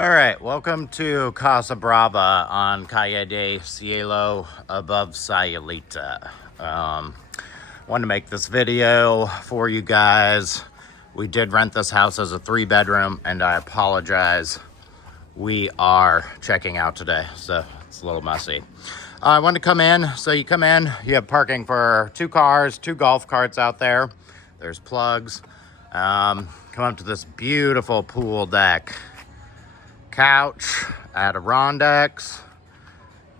All right, welcome to Casa Brava on Calle de Cielo above Sayulita. Wanted to make this video for you guys. We did rent this house as a 3-bedroom, and I apologize. We are checking out today, so it's a little messy. I wanted to come in. So you come in, you have parking for 2 cars, 2 golf carts out there. There's plugs. Come up to this beautiful pool deck. Couch, Adirondacks,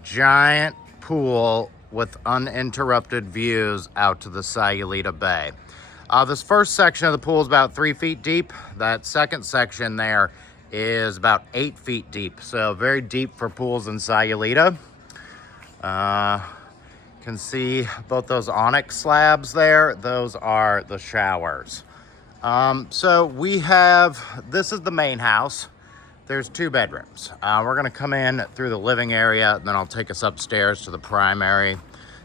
giant pool with uninterrupted views out to the Sayulita Bay. This first section of the pool is about 3 feet deep. That second section there is about 8 feet deep. So very deep for pools in Sayulita. Can see both those onyx slabs there. Those are the showers. So we have, this is the main house. There's 2 bedrooms. We're gonna come in through the living area, then I'll take us upstairs to the primary.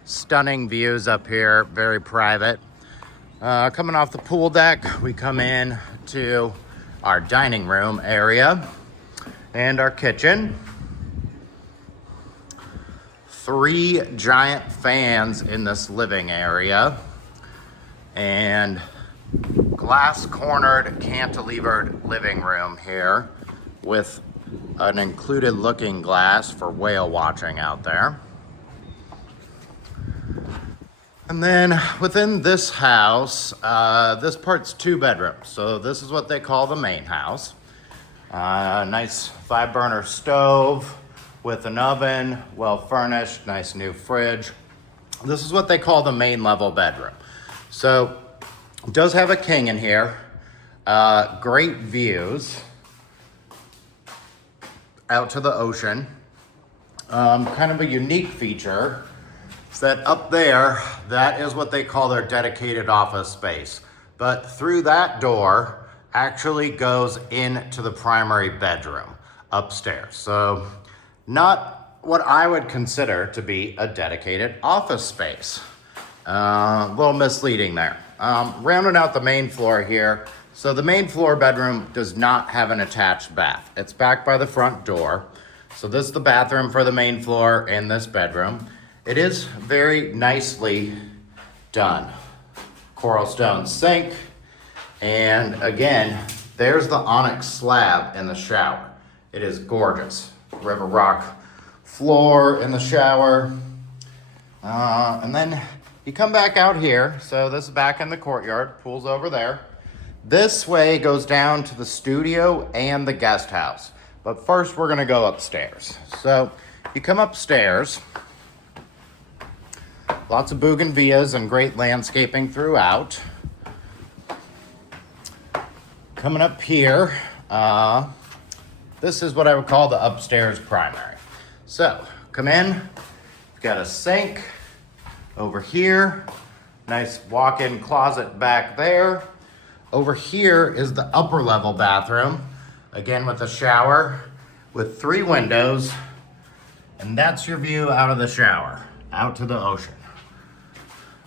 Stunning views up here, very private. Coming off the pool deck, we come in to our dining room area and our kitchen. 3 giant fans in this living area and glass cornered cantilevered living room here with an included looking glass for whale watching out there. And then within this house, this part's 2 bedrooms. So this is what they call the main house. Nice 5-burner stove with an oven, well furnished, nice new fridge. This is what they call the main level bedroom. So it does have a king in here. Great views out to the ocean. Kind of a unique feature is that up there, that is what they call their dedicated office space. But through that door actually goes into the primary bedroom upstairs. So not what I would consider to be a dedicated office space. A little misleading there. Rounding out the main floor here. So the main floor bedroom does not have an attached bath. It's back by the front door. So this is the bathroom for the main floor in this bedroom. It is very nicely done. Coral stone sink. And again, there's the onyx slab in the shower. It is gorgeous. River rock floor in the shower. And then you come back out here. So this is back in the courtyard. Pool's over there. This way goes down to the studio and the guest house. But first we're gonna go upstairs. So you come upstairs, lots of bougainvilleas and great landscaping throughout. Coming up here, this is what I would call the upstairs primary. So come in, you've got a sink over here, nice walk-in closet back there. Over here is the upper level bathroom, again with a shower with 3 windows, and that's your view out of the shower, out to the ocean.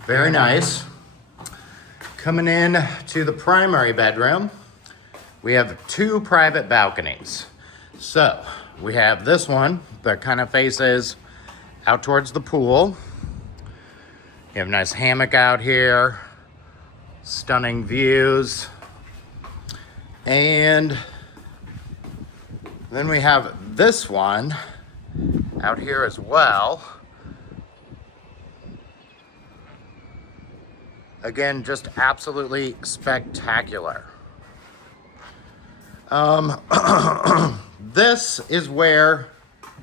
Very nice. Coming in to the primary bedroom, we have 2 private balconies. So we have this one that kind of faces out towards the pool. You have a nice hammock out here. Stunning views. And then we have this one out here as well. Again, just absolutely spectacular. This is where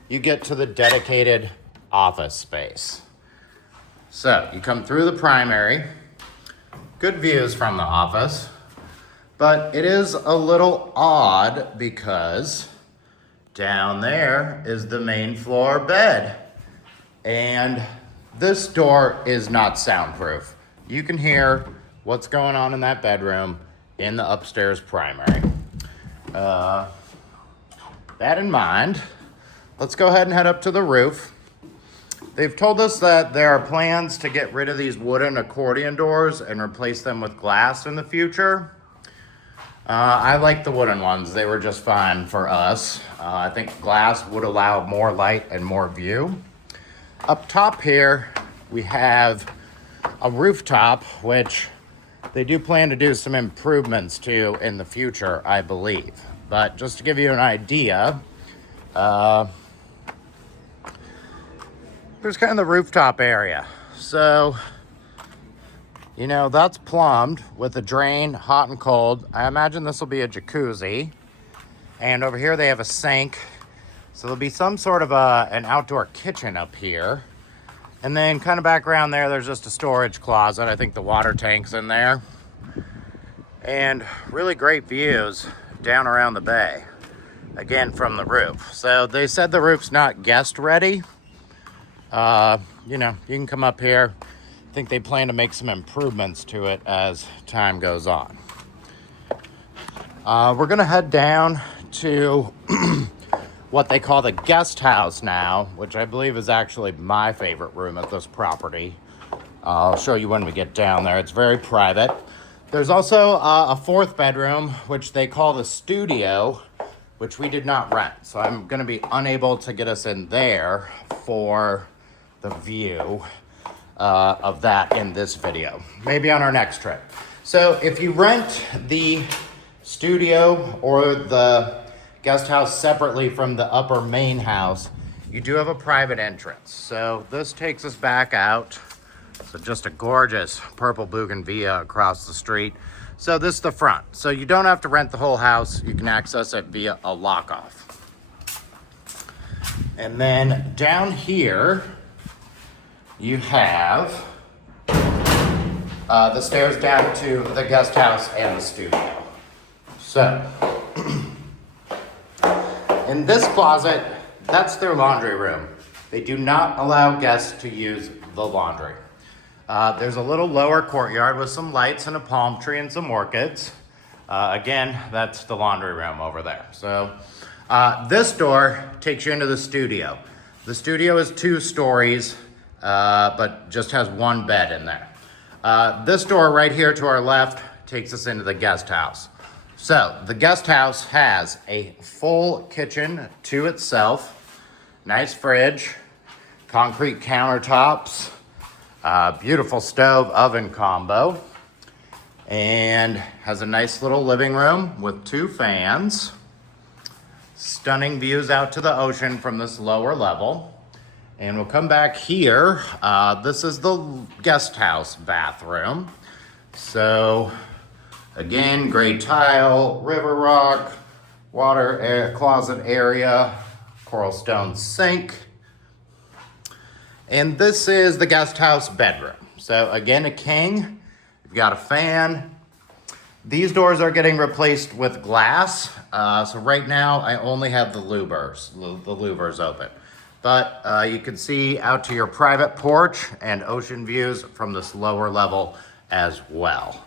you get to the dedicated office space. So you come through the primary. Good views from the office, but it is a little odd because down there is the main floor bed. And this door is not soundproof. You can hear what's going on in that bedroom in the upstairs primary. That in mind, let's go ahead and head up to the roof. They've told us that there are plans to get rid of these wooden accordion doors and replace them with glass in the future. I like the wooden ones. They were just fine for us. I think glass would allow more light and more view. Up top here, we have a rooftop, which they do plan to do some improvements to in the future, I believe. But just to give you an idea, here's kind of the rooftop area. So, you know, that's plumbed with a drain, hot and cold. I imagine this will be a jacuzzi. And over here they have a sink. So there'll be some sort of an outdoor kitchen up here. And then kind of back around there, there's just a storage closet. I think the water tank's in there. And really great views down around the bay. Again, from the roof. So they said the roof's not guest ready. You know, you can come up here. I think they plan to make some improvements to it as time goes on. We're gonna head down to what they call the guest house now, which I believe is actually my favorite room at this property. I'll show you when we get down there. It's very private. There's also a fourth bedroom, which they call the studio, which we did not rent. So I'm gonna be unable to get us in there for the view of that in this video. Maybe on our next trip. So if you rent the studio or the guest house separately from the upper main house, you do have a private entrance. So this takes us back out. So just a gorgeous purple bougainvillea across the street. So this is the front. So you don't have to rent the whole house. You can access it via a lock-off. And then down here, you have the stairs down to the guest house and the studio. So, in this closet, that's their laundry room. They do not allow guests to use the laundry. There's a little lower courtyard with some lights and a palm tree and some orchids. Again, that's the laundry room over there. So, this door takes you into the studio. The studio is 2 stories. But just has one bed in there. This door right here to our left takes us into the guest house. So the guest house has a full kitchen to itself, nice fridge, concrete countertops, beautiful stove oven combo, and has a nice little living room with 2 fans, stunning views out to the ocean from this lower level. And we'll come back here. This is the guest house bathroom. So again, gray tile, river rock, water closet area, coral stone sink. And this is the guest house bedroom. So again, a king. You've got a fan. These doors are getting replaced with glass. So right now I only have the louvers open. But you can see out to your private porch and ocean views from this lower level as well.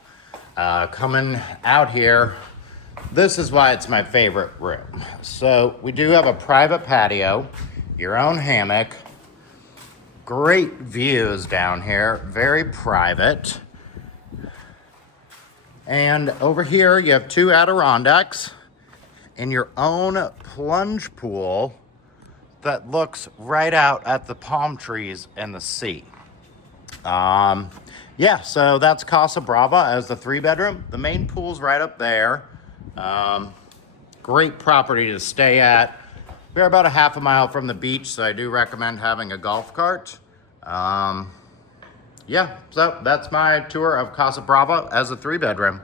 Coming out here, this is why it's my favorite room. So we do have a private patio, your own hammock, great views down here, very private. And over here you have 2 Adirondacks and your own plunge pool that looks right out at the palm trees and the sea. Yeah, so that's Casa Brava as the 3-bedroom. The main pool's right up there. Great property to stay at. We're about a half a mile from the beach, so I do recommend having a golf cart. Yeah, so that's my tour of Casa Brava as a 3-bedroom.